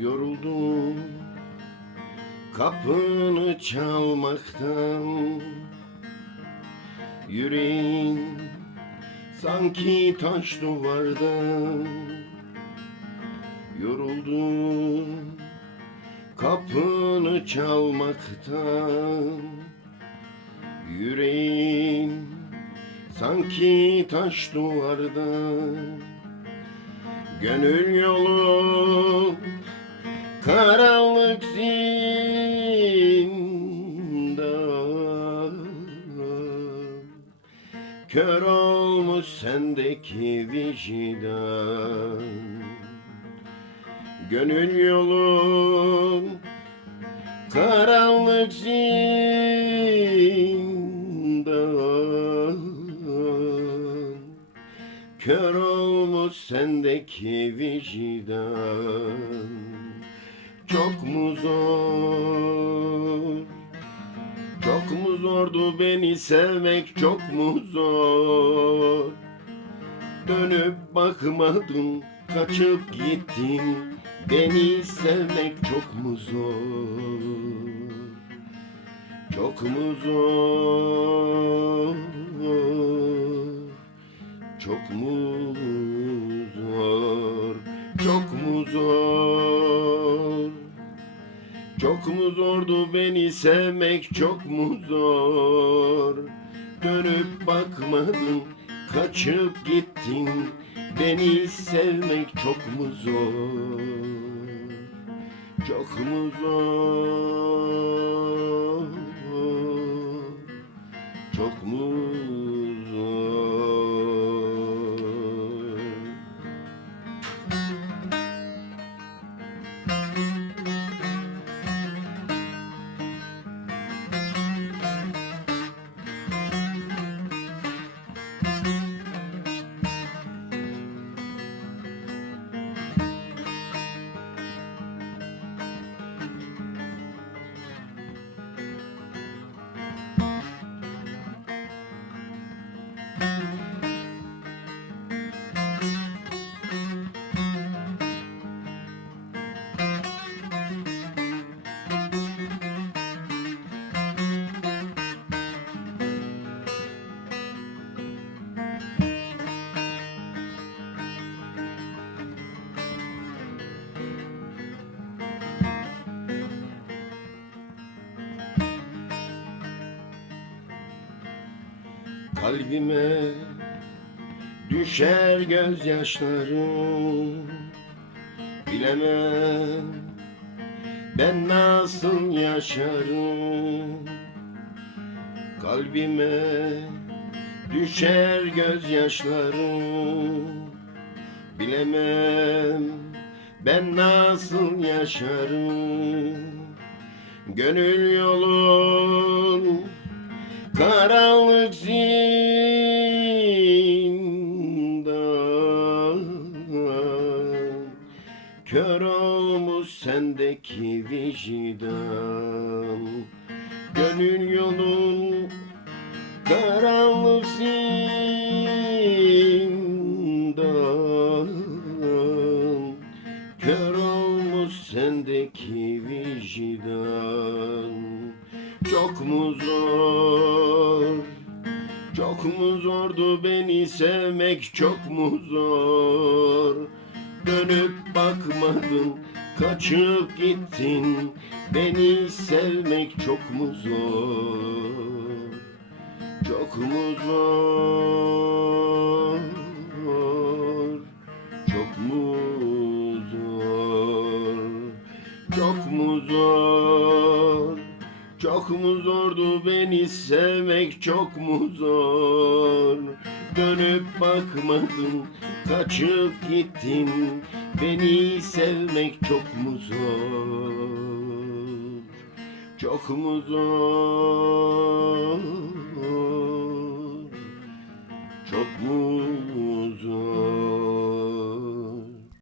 yoruldum Kapını çalmaktan. Yüreğin sanki taş duvardan. Yoruldum kapını çalmaktan. Yüreğin sanki taş duvardan. Gönül yolu karanlık zindan Kör olmuş sendeki vicdan. Gönül yolun karanlık zindan Kör olmuş sendeki vicdan Çok mu zor? Çok mu zordu beni sevmek? Çok mu zor? Dönüp bakmadın kaçıp gittin Beni sevmek çok mu zor? Çok mu zor? Çok mu zor? Çok mu zor Çok mu zordu beni sevmek çok mu zor? Dönüp bakmadın kaçıp gittin. Beni sevmek çok mu zor? Çok mu zor? Çok mu zor Kalbime düşer gözyaşlarım. Bilemem ben nasıl yaşarım. Kalbime düşer gözyaşlarım. Bilemem ben nasıl yaşarım. Gönül yolun Karanlık Kör olmuş sendeki vicdan. Gönül yolun karanlık Kör olmuş sendeki vicdan Çok mu zor? Çok mu zordu beni sevmek? Çok mu zor? Dönüp bakmadın kaçıp gittin. Beni sevmek çok mu zor? Çok mu zor? Çok mu zor? Çok mu zor çok mu zordu beni sevmek çok mu zor? Dönüp bakmadın kaçıp gittin. Beni sevmek çok mu zor? Çok mu zor